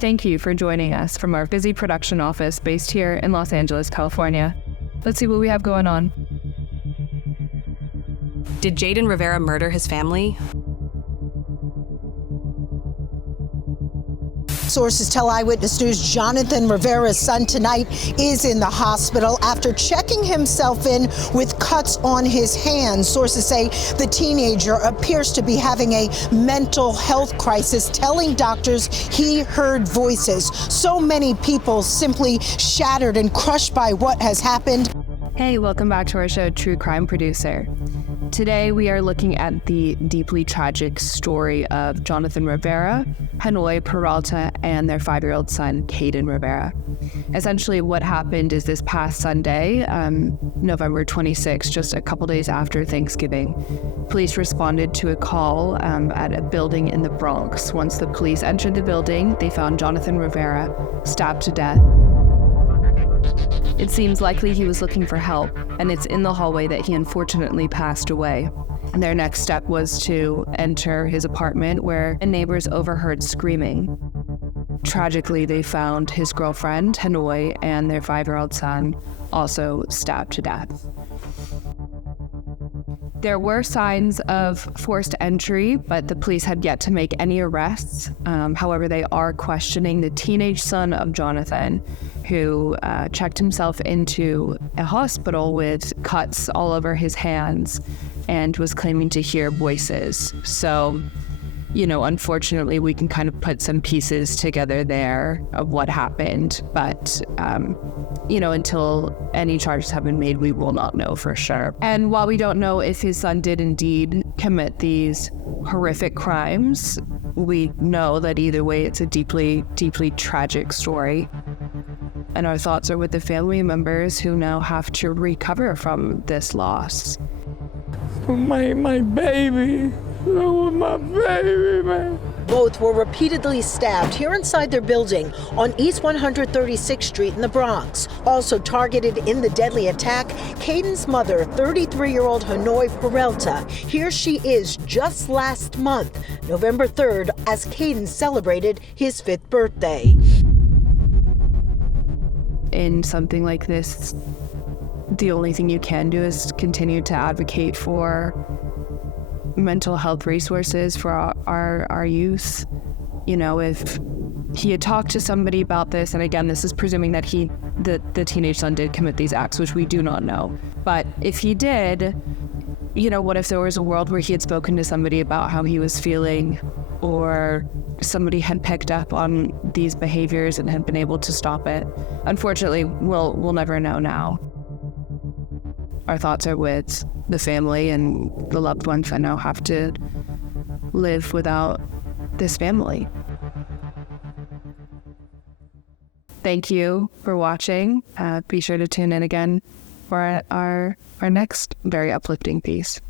Thank you for joining us from our busy production office based here in Los Angeles, California. Let's see what we have going on. Did Jayden Rivera murder his family? Sources tell Eyewitness News Jonathan Rivera's son tonight is in the hospital after checking himself in with cuts on his hands. Sources say the teenager appears to be having a mental health crisis, telling doctors he heard voices. So many people simply shattered and crushed by what has happened. Hey, welcome back to our show, True Crime Producer. Today, we are looking at the deeply tragic story of Jonathan Rivera, Hanoi Peralta, and their 5-year-old son, Jayden Rivera. Essentially, what happened is this past Sunday, November 26, just a couple days after Thanksgiving, police responded to a call at a building in the Bronx. Once the police entered the building, they found Jonathan Rivera stabbed to death. It seems likely he was looking for help, and it's in the hallway that he unfortunately passed away. And their next step was to enter his apartment, where neighbors overheard screaming. Tragically, they found his girlfriend, Hanoi, and their 5-year-old son also stabbed to death. There were signs of forced entry, but the police had yet to make any arrests. However, they are questioning the teenage son of Jonathan, who checked himself into a hospital with cuts all over his hands and was claiming to hear voices. So, unfortunately, we can kind of put some pieces together there of what happened. But, until any charges have been made, we will not know for sure. And while we don't know if his son did indeed commit these horrific crimes, we know that either way, it's a deeply, deeply tragic story. And our thoughts are with the family members who now have to recover from this loss. My baby. Oh, my baby, man. Both were repeatedly stabbed here inside their building on East 136th Street in the Bronx. Also targeted in the deadly attack, Jayden's mother, 33-year-old Hanoi Peralta. Here she is just last month, November 3rd, as Jayden celebrated his 5th birthday. In something like this, the only thing you can do is continue to advocate for mental health resources for our youth. If he had talked to somebody about this, and again, this is presuming that the teenage son did commit these acts, which we do not know. But if he did, what if there was a world where he had spoken to somebody about how he was feeling, or somebody had picked up on these behaviors and had been able to stop it? Unfortunately, we'll never know now. Our thoughts are with the family and the loved ones that now have to live without this family. Thank you for watching. Be sure to tune in again for our next very uplifting piece.